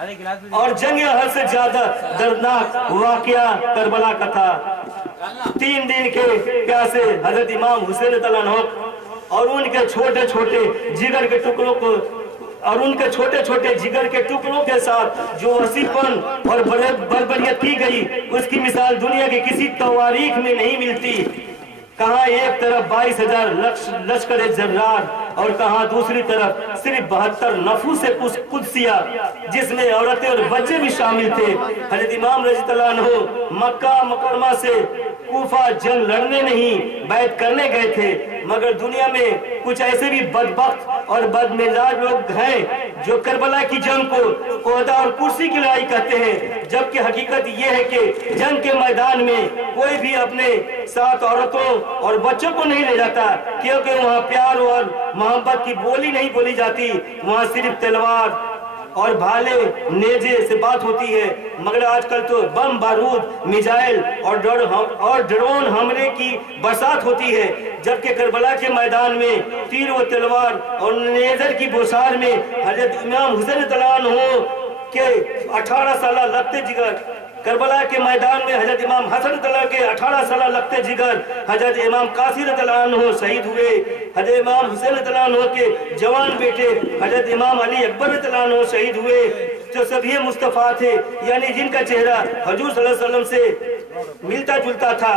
और जंग हद से ज्यादा दर्दनाक वाकया करबला का था। 3 दिन के प्यासे हजरत इमाम हुसैन तआला और उनके छोटे छोटे जिगर के टुकड़ों को और उनके छोटे छोटे जिगर के टुकड़ों के साथ जो वसीपन और बर्बरियत की गई, उसकी मिसाल दुनिया के किसी तवारीख में नहीं मिलती। कहाँ एक तरफ 22,000 लश्कर जर्रार और कहाँ दूसरी तरफ सिर्फ 72 नफूस कुदसिया, जिसमें औरतें और बच्चे भी शामिल थे। हज़रत इमाम रज़ियल्लाहु अन्हु मक्का मुकर्रमा से कूफा जंग लड़ने नहीं बैत करने गए थे, मगर दुनिया में कुछ ऐसे भी बदबख्त और बदमिजाज लोग हैं जो करबला की जंग को ओहदा और कुर्सी की लड़ाई कहते हैं, जबकि हकीकत ये है कि जंग के मैदान में कोई भी अपने साथ औरतों और बच्चों को नहीं ले जाता, क्योंकि वहाँ प्यार और मोहब्बत की बोली नहीं बोली जाती। वहाँ सिर्फ तलवार और भाले नेजे से बात होती है। मगर आजकल तो बम बारूद मिसाइल और ड्रोन हमले की बरसात होती है, जबकि करबला के मैदान में तीर व तलवार और नेजर की बौछार में हजरत इमाम हुसैन तआला के 18 साल लगते जिगर, करबला के मैदान में हजरत इमाम हसन तआला के 18 साल लगते जिगर हजरत इमाम कासिर तआला शहीद हुए। हजरत इमाम हुसैन तआला के जवान बेटे हजरत इमाम अली अकबर तआला शहीद हुए, जो सभी मुस्तफा थे, यानी जिनका चेहरा हुजूर सल्लल्लाहु अलैहि वसल्लम से मिलता जुलता था।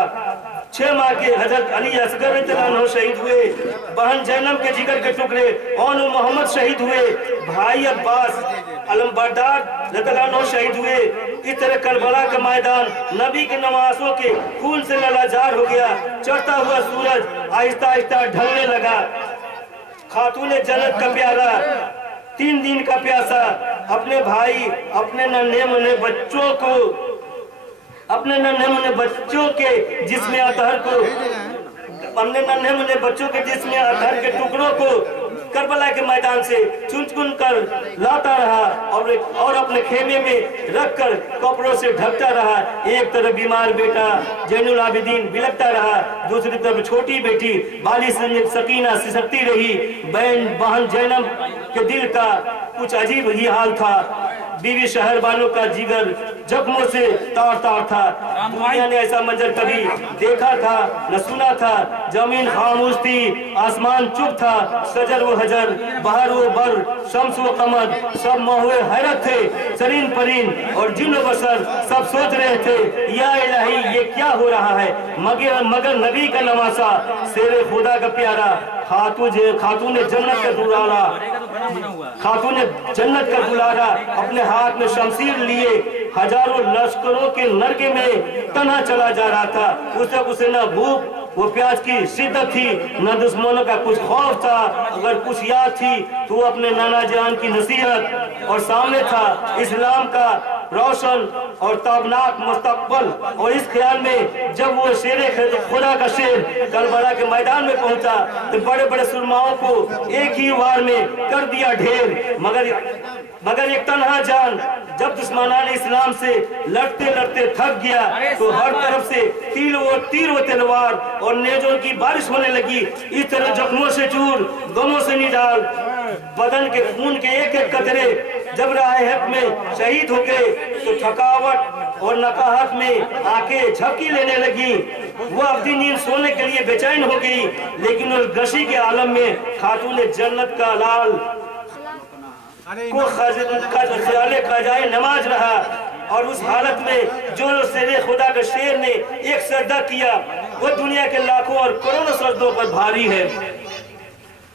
6 माह के हजरत अली असगर तआला शहीद हुए। बहन जैनब के जिगर के टुकड़े और मोहम्मद शहीद हुए। भाई अब्बास अलमबरदार तआला शहीद हुए। इस तरह करबला का मैदान नबी के नवासों के खून से ललाजार हो गया। चढ़ता हुआ सूरज आहिस्ता आहिस्ता ढलने लगा। खातूने जन्नत का प्यारा 3 दिन का प्यासा अपने भाई, अपने नन्हे मुन्ने बच्चों को, अपने नन्हे मुन्ने बच्चों के जिस्म अतहर को, अपने नन्हे मुन्ने बच्चों के जिस्म अतहर के टुकड़ों को करबला के मैदान से चुन चुन कर लाता रहा और अपने खेमे में रखकर कपड़ों से ढकता रहा। एक तरफ बीमार बेटा जैनुल आबिदीन बिलखता रहा, दूसरी तरफ छोटी बेटी बाली सकीना सिसकती रही। बहन जैनब के दिल का कुछ अजीब ही हाल था। बीवी शहरबानों का जिगर जख्मों से तार तार था। दुनिया ने ऐसा मंजर कभी देखा था न सुना था। जमीन खामोश थी, आसमान चुप था, सजर व हजर, बहर व बर, शम्स व कमर सब महुए हैरत थे। सरीन परीन और जिन्न बसर सब सोच रहे थे, या इलाही ये क्या हो रहा है। मगर नबी का नवासा शेर खुदा का प्यारा खातून जन्नत का दुलारा, खातून जन्नत का दुलारा अपने हाथ में शमशीर लिए हजारों लश्करों के नरके में तना चला जा रहा था। उसे न भूख वो प्याज की शिद्दत थी, न दुश्मनों का कुछ खौफ था। अगर कुछ याद थी तो अपने नाना जान की नसीहत, और सामने था इस्लाम का रोशन और ताबनाक मुस्तकबल। और इस ख्याल में जब वो शेर खुदा का शेर करबला के मैदान में पहुंचा तो बड़े बड़े सुरमाओं को एक ही वार में कर दिया ढेर। मगर एक तन्हा जान जब दुश्मनान इस्लाम से लड़ते लड़ते थक गया तो हर तरफ से तीर व तलवार और नेजों की बारिश होने लगी। इस तरह जख्मों से चूर, गमों से निडाल, बदन के खून के एक एक कतरे जब राह हक में शहीद हो गए तो थकावट और नकाहत में आंखें झपकी लेने लगी। वो अपनी नींद सोने के लिए बेचैन हो गई, लेकिन उस गशी के आलम में खातून जन्नत का लाल को खजाए नमाज रहा। और उस हालत में जो शेर खुदा के शेर ने एक सजदा किया वो दुनिया के लाखों और करोड़ों सजदों पर भारी है।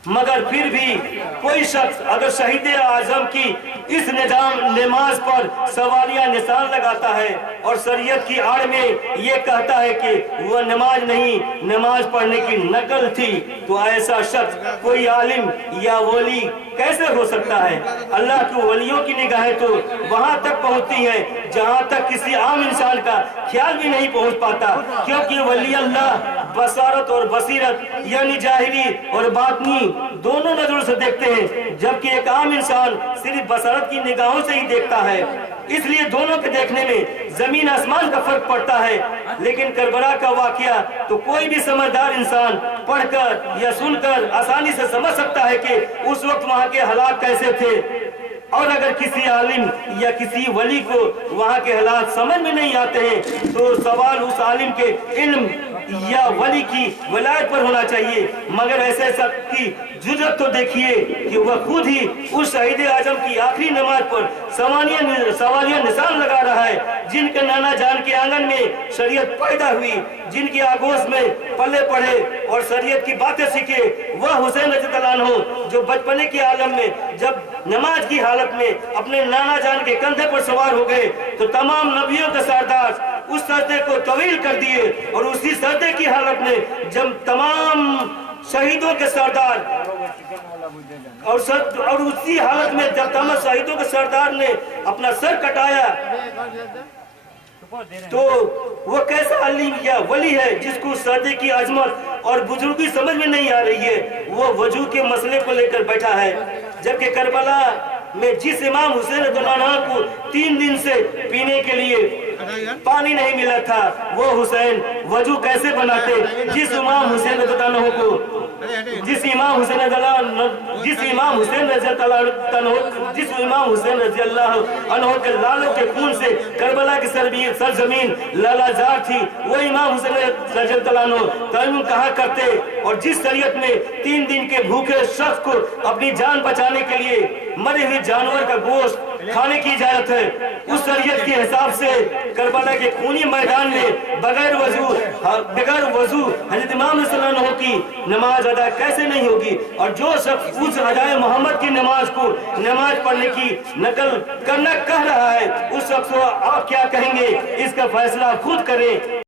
मगर फिर भी कोई शख्स अगर शहीद आजम की इस नमाज पर सवालिया निशान लगाता है और शरीयत की आड़ में ये कहता है कि वह नमाज नहीं नमाज पढ़ने की नकल थी, तो ऐसा शख्स कोई आलिम या वली कैसे हो सकता है। अल्लाह के वलियों की निगाहें तो वहां तक पहुंचती है जहां तक किसी आम इंसान का ख्याल भी नहीं पहुंच पाता, क्योंकि वली अल्लाह बसारत और बसीरत यानी जाहिरी और बातनी दोनों नजरों से देखते हैं, जबकि एक आम इंसान सिर्फ बसारत की निगाहों से ही देखता है। इसलिए दोनों के देखने में जमीन आसमान का फर्क पड़ता है। लेकिन करबला का वाकया तो कोई भी समझदार इंसान पढ़कर या सुनकर आसानी से समझ सकता है कि उस वक्त वहां के हालात कैसे थे। और अगर किसी आलिम या किसी वली को वहाँ के हालात समझ में नहीं आते हैं तो सवाल उस आलिम के इल्म या वली की वलायत पर होना चाहिए। मगर ऐसे सब की जुर्रत तो देखिए कि वह खुद ही उस शहीद आजम की आखिरी नमाज पर सवालिया निशान लगा रहा है, जिनके नाना जान के आंगन में शरीयत पैदा हुई, जिनकी आगोश में पले पढ़े और शरीयत की बातें सीखे, वह हुसैन रज़ियल्लाहु अन्हु जो बचपने के आलम में जब नमाज की हालत में अपने नाना जान के कंधे पर सवार हो गए तो तमाम नबियों के सरदार उस सजदे को तवील कर दिए और उसी सजदे की हालत में जब तमाम शहीदों के सरदार और उसी हालत में जब तमाम शहीदों के सरदार ने अपना सर कटाया तो वो कैसा अली या वली है जिसको सजदे की अजमत और बुजुर्गी समझ में नहीं आ रही है। वो वजू के मसले को लेकर बैठा है, जबकि करबला में जिस इमाम हुसैन रज़ियल्लाहु को 3 दिन से पीने के लिए पानी नहीं मिला था, वो हुसैन वजू कैसे बनाते? जिस इमाम हुसैन रज़ियल्लाहु को जिस इमाम हुसैन रज़ियल्लाहु अन्हु के लालों के खून से करबला की सरजमीन लालाजार थी, वो इमाम हुसैन रज़ियल्लाहु अन्हु तयम्मुम कहा करते और जिस शरीयत में 3 दिन के भूखे शख्स को अपनी जान बचाने के लिए मरे हुए जानवर का गोश्त खाने की इजाजत है, उस शरीयत के हिसाब से करबला के खूनी मैदान में बगैर वजू हज़रत इमाम सल्लल्लाहु अलैहि वसल्लम की नमाज अदा कैसे नहीं होगी? और जो शख्स उस अदाए मोहम्मद की नमाज को नमाज पढ़ने की नकल करना कह रहा है, उस शख्स को आप क्या कहेंगे? इसका फैसला खुद करें।